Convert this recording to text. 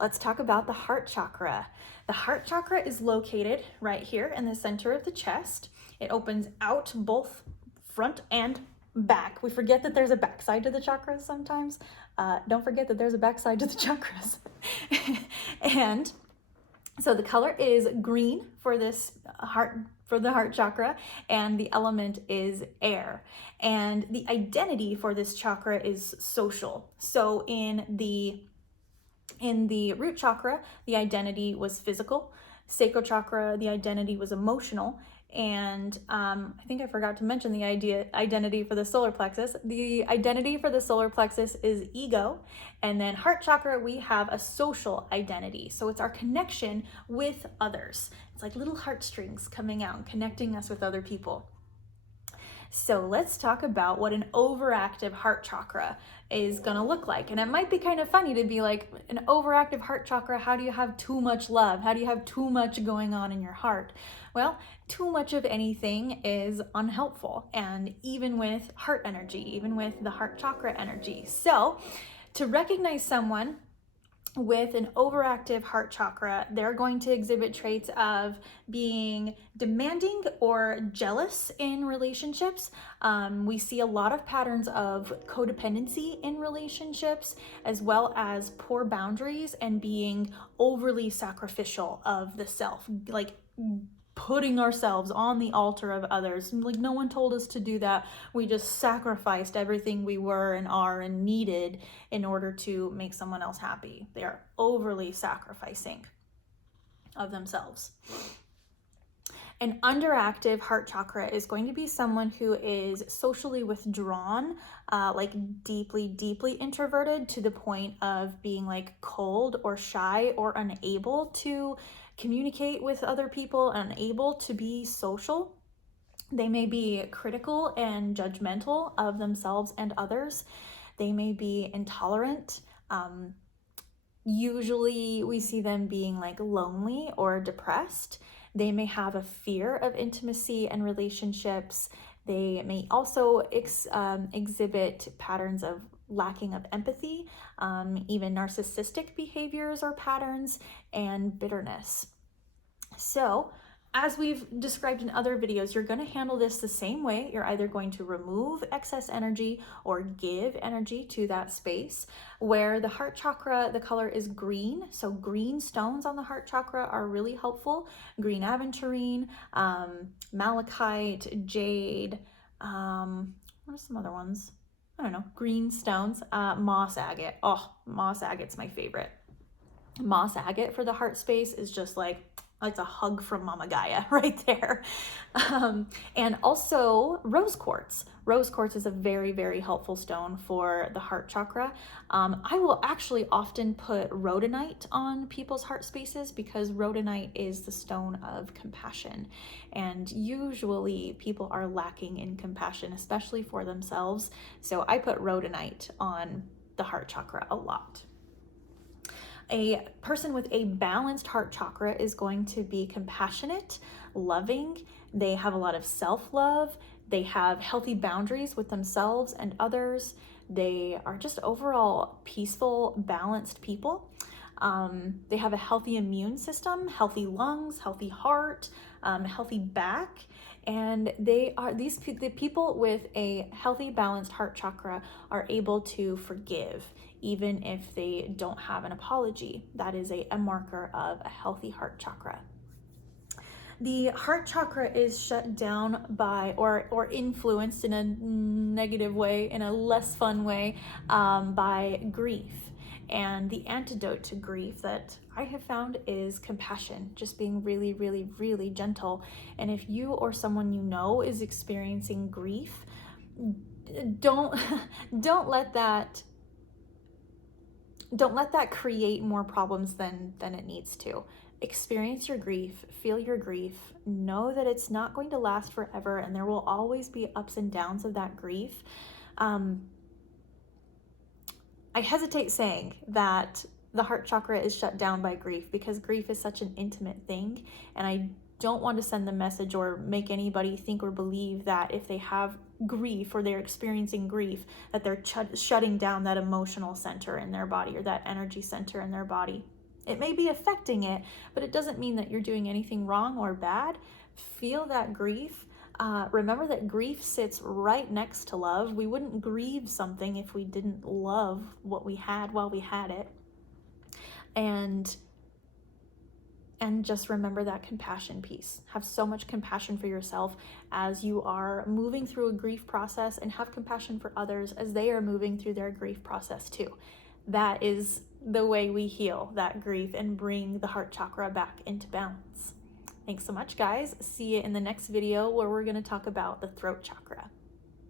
let's talk about the heart chakra. The heart chakra is located right here in the center of the chest. It opens out both front and back. We forget that there's a backside to the chakras sometimes. Don't forget that there's a backside to the chakras. And so the color is green for this for the heart chakra, and the element is air. And the identity for this chakra is social. So in the root chakra, the identity was physical. Sacral chakra, the identity was emotional. And I think I forgot to mention the identity for the solar plexus. The identity for the solar plexus is ego. And then heart chakra, we have a social identity. So it's our connection with others. It's like little heartstrings coming out and connecting us with other people. So let's talk about what an overactive heart chakra is gonna look like. And it might be kind of funny to be like, an overactive heart chakra, how do you have too much love? How do you have too much going on in your heart? Well, too much of anything is unhelpful. And even with heart energy, even with the heart chakra energy. So to recognize someone with an overactive heart chakra, they're going to exhibit traits of being demanding or jealous in relationships. We see a lot of patterns of codependency in relationships, as well as poor boundaries and being overly sacrificial of the self, like putting ourselves on the altar of others. Like, no one told us to do that. We just sacrificed everything we were and are and needed in order to make someone else happy. They are overly sacrificing of themselves. An underactive heart chakra is going to be someone who is socially withdrawn, like deeply, deeply introverted to the point of being like cold or shy or unable to communicate with other people, unable to be social. They may be critical and judgmental of themselves and others. They may be intolerant. Usually we see them being like lonely or depressed. They may have a fear of intimacy and relationships. They may also exhibit patterns of lacking of empathy, even narcissistic behaviors or patterns, and bitterness. So, as we've described in other videos, you're going to handle this the same way. You're either going to remove excess energy or give energy to that space. Where the heart chakra, the color is green. So green stones on the heart chakra are really helpful. Green aventurine, malachite, jade, what are some other ones? I don't know, green stones, moss agate. Oh, moss agate's my favorite. Moss agate for the heart space is just like, it's a hug from Mama Gaia right there. And also rose quartz. Rose quartz is a very, very helpful stone for the heart chakra. I will actually often put rhodonite on people's heart spaces because rhodonite is the stone of compassion. And usually people are lacking in compassion, especially for themselves. So I put rhodonite on the heart chakra a lot. A person with a balanced heart chakra is going to be compassionate, loving. They have a lot of self-love. They have healthy boundaries with themselves and others. They are just overall peaceful, balanced people. They have a healthy immune system, healthy lungs, healthy heart, healthy back. And the people with a healthy, balanced heart chakra are able to forgive, even if they don't have an apology. That is a marker of a healthy heart chakra. The heart chakra is shut down by or influenced in a negative way, in a less fun way, by grief. And the antidote to grief that I have found is compassion, just being really, really, really gentle. And if you or someone you know is experiencing grief, don't let that create more problems than it needs to. Experience your grief, feel your grief, know that it's not going to last forever and there will always be ups and downs of that grief. I hesitate saying that the heart chakra is shut down by grief because grief is such an intimate thing, and I don't want to send the message or make anybody think or believe that if they have grief or they're experiencing grief that they're shutting down that emotional center in their body or that energy center in their body. It may be affecting it, but it doesn't mean that you're doing anything wrong or bad. Feel that grief. Remember that grief sits right next to love. We wouldn't grieve something if we didn't love what we had while we had it. And just remember that compassion piece. Have so much compassion for yourself as you are moving through a grief process, and have compassion for others as they are moving through their grief process too. That is the way we heal that grief and bring the heart chakra back into balance. Thanks so much, guys. See you in the next video where we're going to talk about the throat chakra.